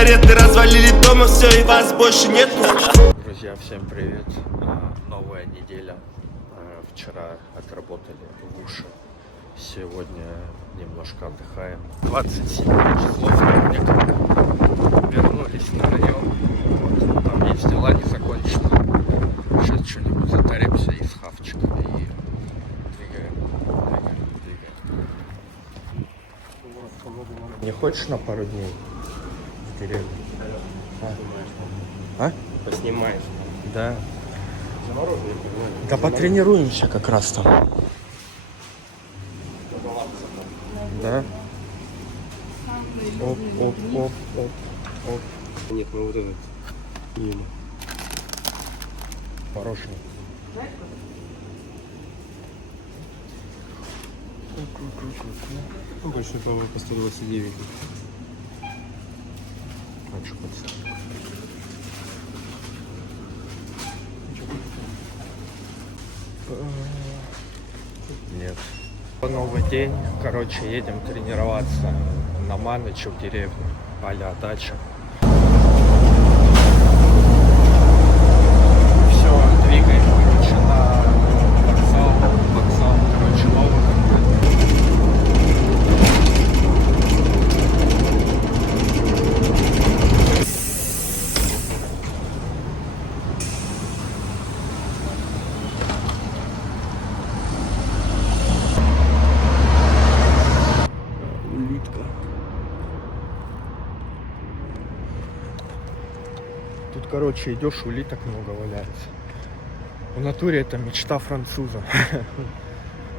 сигареты развалили дома, все и вас больше нет. Друзья, всем привет. Новая неделя. Вчера отработали в уши. Сегодня немножко отдыхаем. 27 число, вторник. Вернулись на район. Вот. Там есть дела не закончены. Сейчас что-нибудь затаримся из хавчика и двигаем. Не хочешь на пару дней в деревню? А? Поснимаешь. Да. Да потренируемся как раз там. Да. Оп, оп, оп, оп, оп. Нет, мы вот этот. Мимо. Хороший. Ну, больше, по-моему, по 129. А что подставить? Нет. Новый день. Короче, едем тренироваться на Маныча в деревню. А-ля дача. Все, двигаем, короче, на вокзал, короче, новый какой-то. Улитка. Тут, короче, идешь, улиток много валяется. В натуре это мечта француза.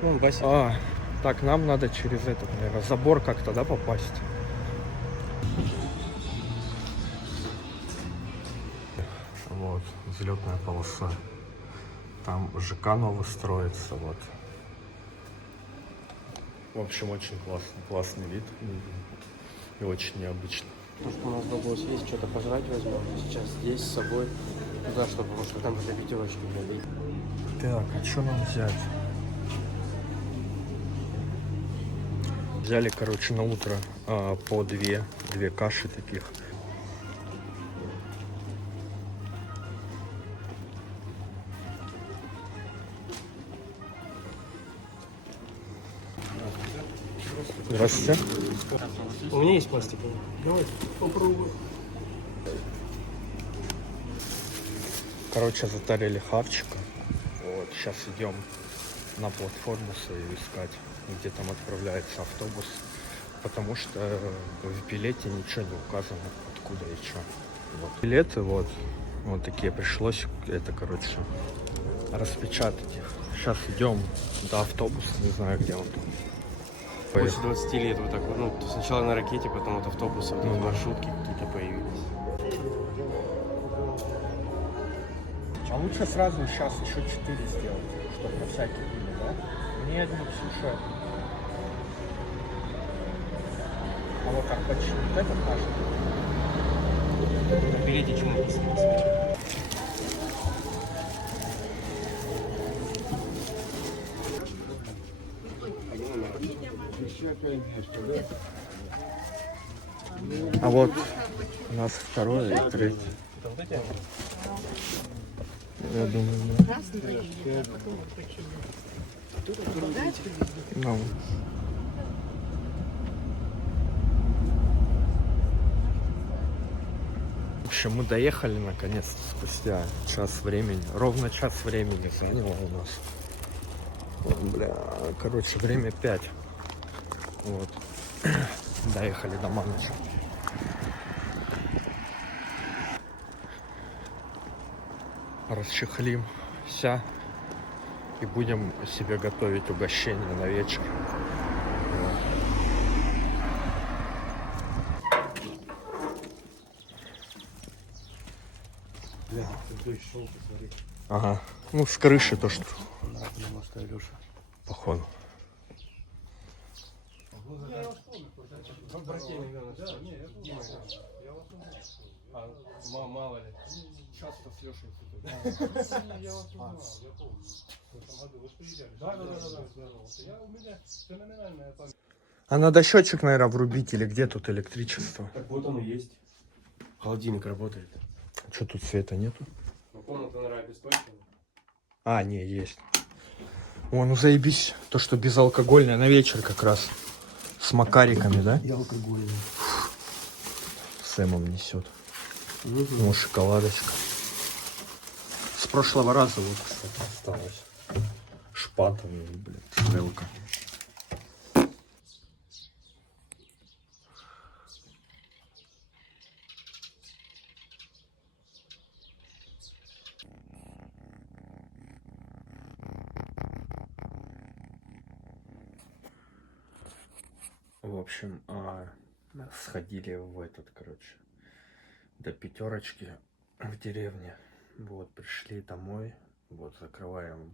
Ну, Вася. А, так, нам надо через этот, наверное, забор как-то, да, попасть? Вот, взлетная полоса. Там ЖК новый строится, вот. В общем, очень классный вид. И очень необычно. То, что у нас дома есть, что-то пожрать возьмем. Сейчас есть с собой. Туда, чтобы, может, там до пятерочки набить. Так, а что нам взять? Взяли, короче, на утро по две каши таких. Здравствуйте. У меня есть пластик. Давай попробуем. Короче, затарили хавчика. Вот, сейчас идем на платформу свою искать, где там отправляется автобус. Потому что в билете ничего не указано, откуда и что. Вот. Билеты вот такие, пришлось это, короче, распечатать их. Сейчас идем до автобуса, не знаю, где он там. Больше 20 лет вот так вот. Ну, сначала на ракете, потом от автобуса, вот эти маршрутки какие-то появились. А лучше сразу сейчас еще 4 сделать, чтобы на всякий были, да? Мне одну Ксюша. А вот так почти вот это наш. На билете чего написано? А вот у нас второе и третье. Я думаю, да. Ну. В общем, мы доехали наконец-то спустя час времени. Ровно час времени заняло у нас. Бля, короче, время 5. Вот. Доехали до Маныча. Расчехлимся и будем себе готовить угощение на вечер. Бля, ты шел, посмотри. Ага. Ну, с крыши то, что. Да, потому что Алёша. Походу. Мало ли. Часто с Лешей Я вас узнал, я помню. В этом году вы же приезжали. Да. У меня феноменальная память. А надо счетчик, наверное, врубить или где тут электричество? Так вот он и есть. Холодильник работает. Что тут света нету? Ну, комната, наверное, обесточена. А, не, есть. О, ну заебись. То, что безалкогольное на вечер как раз. С макариками, да? И алкогольный. Сэмом несет. Ну, шоколадочка. С прошлого раза вот, кстати, осталось. Шпата, блин, стрелка. В общем, сходили в этот, короче, до пятерочки в деревне. Вот, пришли домой, вот, закрываем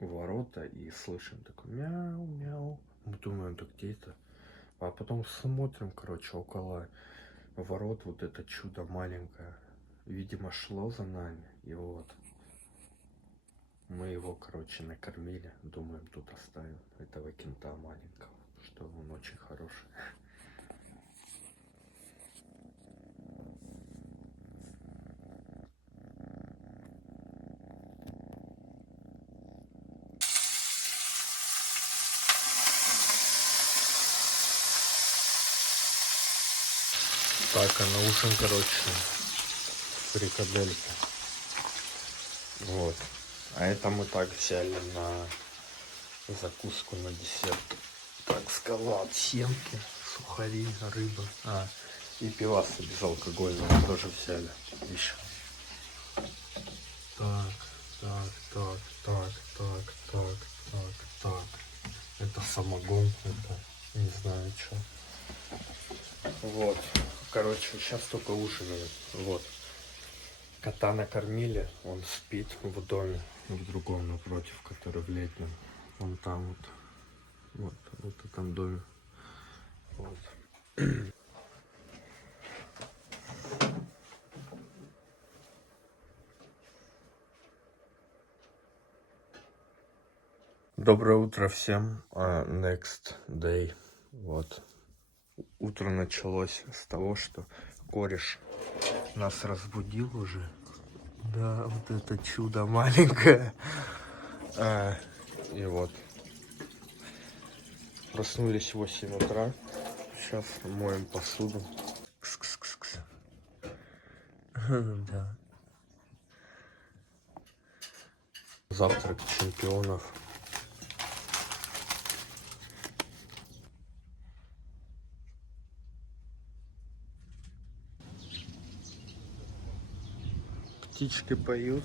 ворота и слышим такой мяу-мяу. Мы думаем, да где это? А потом смотрим, короче, около ворот вот это чудо маленькое. Видимо, шло за нами, и вот. Мы его, короче, накормили. Думаем, тут оставим этого кента маленького, что он очень хороший. Так, а на ужин, короче, фрикадельки. Вот. А это мы так взяли на закуску, на десерт. Так, салат, семки, сухари, рыба. И пивасы безалкогольного тоже взяли. Еще. Так. Это самогон, это не знаю что. Вот. Короче, сейчас только ужинают. Вот. Кота накормили, он спит в доме, в другом напротив, который в летнем. Он там вот в этом доме. Вот. Доброе утро всем. Next day. Вот. Утро началось с того, что кореш нас разбудил уже. Да, вот это чудо маленькое. И вот. Проснулись в 8 утра. Сейчас моем посуду. Кс-кс-кс-кс. Да. Завтрак чемпионов. Птички поют.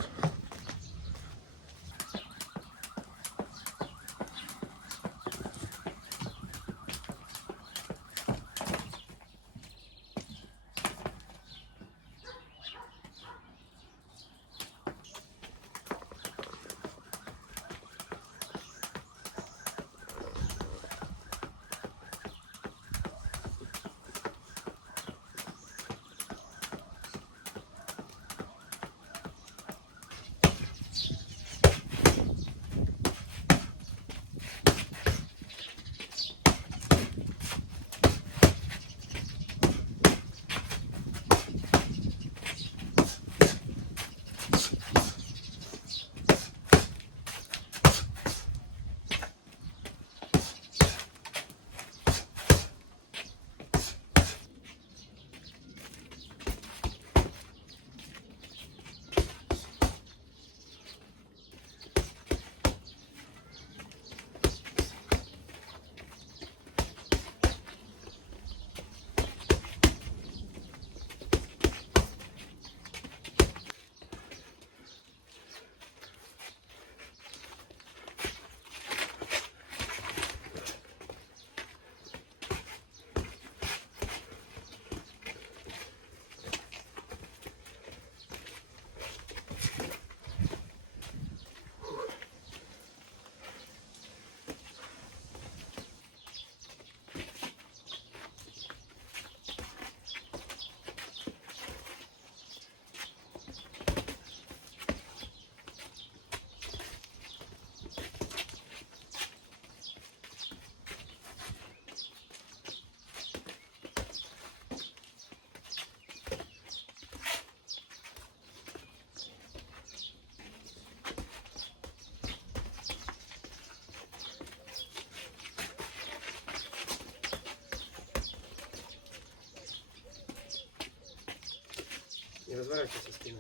Разворачивайся спиной.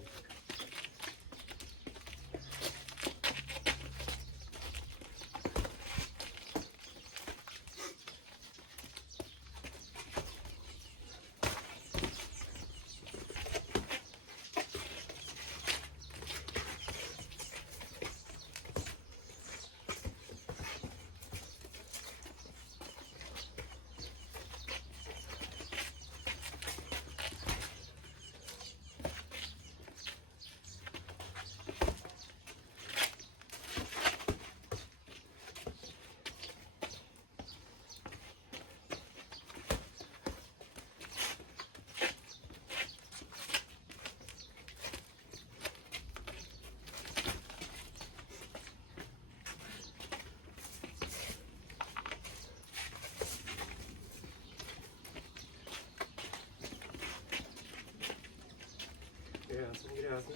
Грязно, грязно.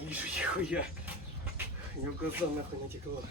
Не вижу нихуя. У него глаза нахуй натекло.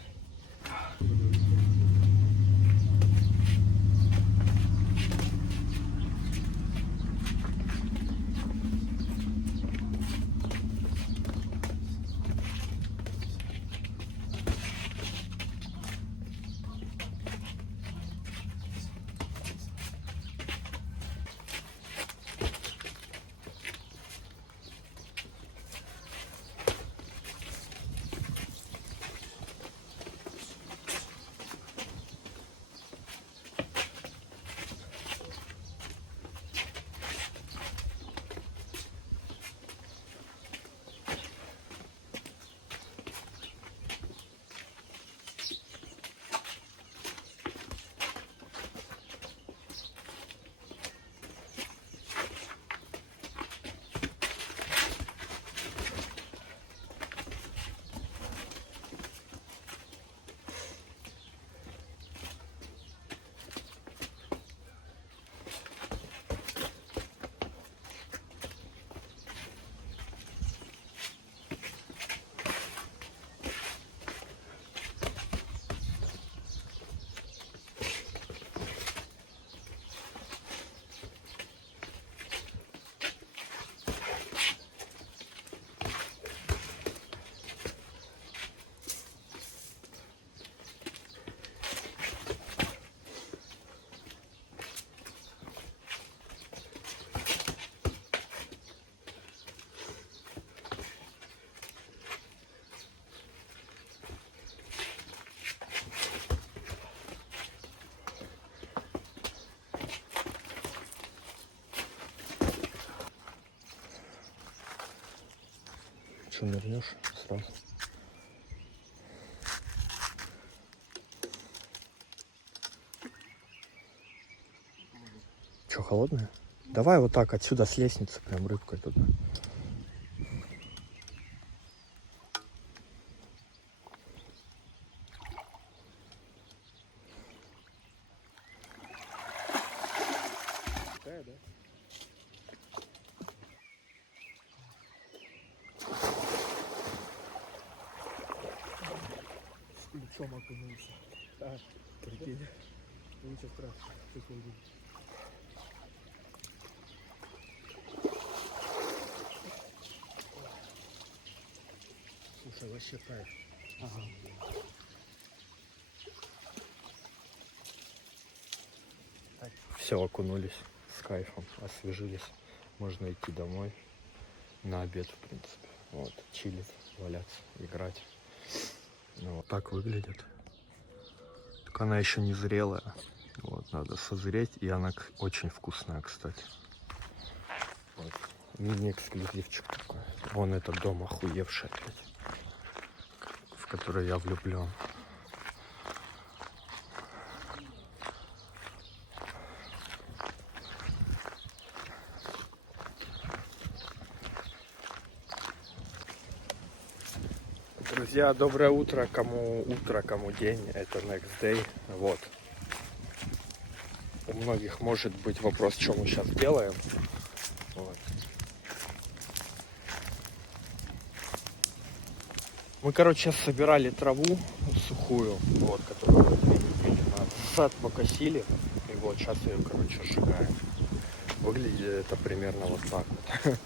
Что, нырнешь сразу? Что, холодная? Давай вот так отсюда с лестницы прям рыбкой туда. Такая, да? С ключом окунулся. Да, прикинь. Ну ничего страшного, секунду. Слушай, вообще кайф. Ага. все, окунулись с кайфом, освежились. Можно идти домой на обед, в принципе. Вот, чилить, валяться, играть. Ну, вот так выглядит. Только она еще не зрелая. Вот, надо созреть, и она очень вкусная, кстати. Вот. Мини-эксклюзивчик такой. Вон этот дом охуевший опять, в который я влюблен. Друзья, доброе утро. Кому утро, кому день. Это next day. Вот. У многих может быть вопрос, что мы сейчас делаем. Вот. Мы, короче, собирали траву сухую, вот, которую 2 недели назад. Сад покосили, и вот сейчас ее, короче, сжигаем. Выглядит это примерно вот так вот.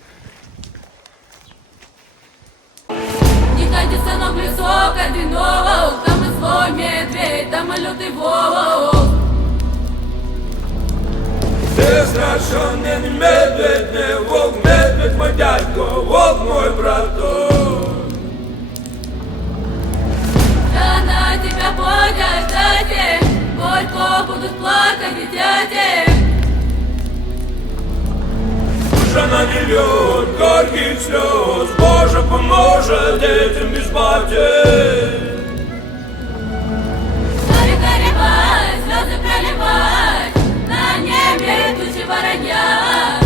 Не ходи, сынок, в лесок одинок, там и свой медведь, там и лютый волк. Ты страшный не медведь, не волк, медведь мой дядька, волк мой браток. Да на тебя пойдет, дяди, горько будут плакать и дяди. Жена не льет горьких слез, Боже поможет детям без батя. Горе горевать, слезы проливать, на небе тучи воронья.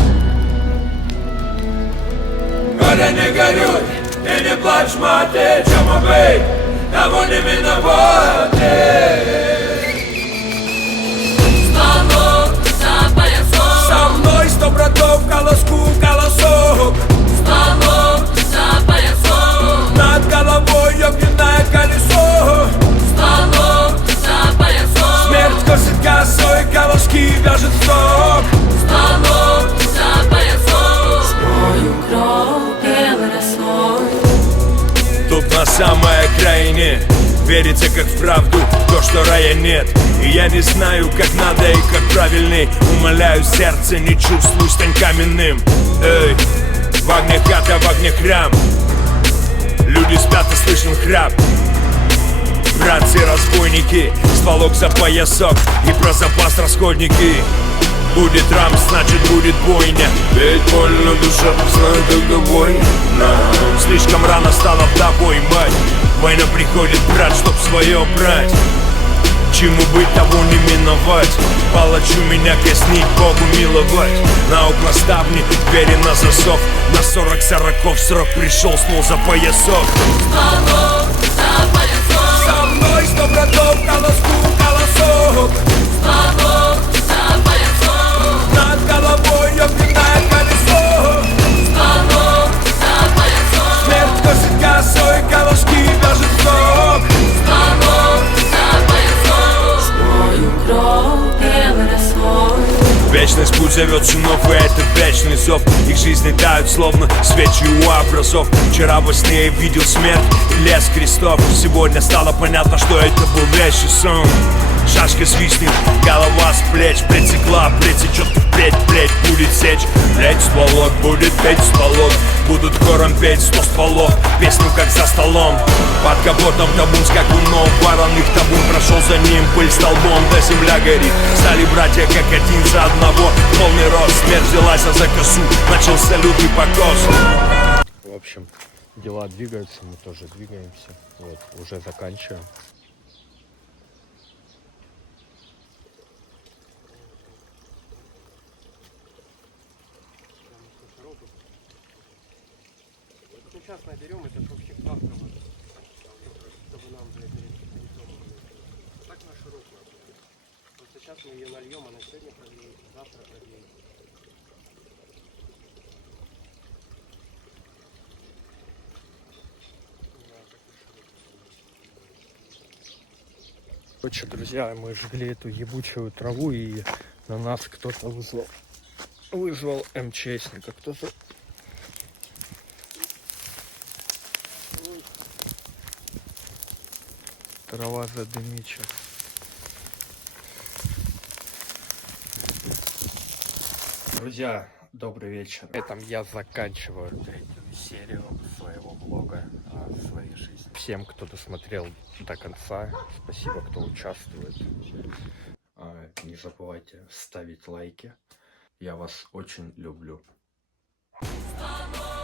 Горе не горюй и не плачь, мать, чему быть, того не миновать. Со мной 100 братов, колоску, колосок. Стволом за поясом, Над головой огненное колесо. стволом за поясом, Смерть косит косой, колоски вяжет сок. стволом за поясом. Мою кровь белой росой. Тут на самой окраине верится как в правду то, что рая нет. И я не знаю, как надо и как правильней. Умоляю сердце, не чувствуй, стань каменным. Эй, в огне хата, в огне храм. Люди спят и слышен храп. Братцы-разбойники, стволок за поясок и про запас расходники. Будет рамс, значит будет бойня. Ведь больно душа знает, когда война. Слишком рано стало тобой, мать. Война приходит, брат, чтоб свое брать. Чему быть, того не миновать. Палачу меня казнить, Богу миловать. На окна ставни, двери на засов. На 40 сороков срок пришел, снул за поясок. Стволом за поясом, Со мной 100 братов, колоску, колосок. стволом за поясом, Над головой огненное колесо. стволом за поясом, Смерть косит косой, колоски вяжет сок. стволом за поясом. Мою кровь белой росой. Вечность путь зовет сынов, и это вечный зов. Их жизни тают, словно свечи у образов. Вчера во сне я видел смерть и лес крестов. Сегодня стало понятно, что это был вещий сон. Шашка свистнет, голова с плеч притекла, притечет и впредь, будет сечь. Блять, стволок, будет петь стволок. Будут хором петь 100 стволов, песню как за столом. Под капотом табун скакунов, вороных табун прошел за ним, пыль столбом, да земля горит. Стали братья как один за одного, полный рост, смерть взялась за косу, начался лютый покос. В общем, дела двигаются, мы тоже двигаемся. Вот, уже заканчиваем. Сейчас наберем, это ж вообще завтра надо, чтобы нам, блядь, перед домом. Так на широкую. Вот сейчас мы ее нальем, она сегодня прогреется, завтра прогреется. Короче, друзья, мы жгли эту ебучую траву, и на нас кто-то вызвал МЧСника, кто-то. Трава задымит сейчас. Друзья, добрый вечер. На этом я заканчиваю третью серию своего влога о своей жизни. Всем, кто досмотрел до конца, спасибо, кто участвует. Не забывайте ставить лайки. Я вас очень люблю. С тобой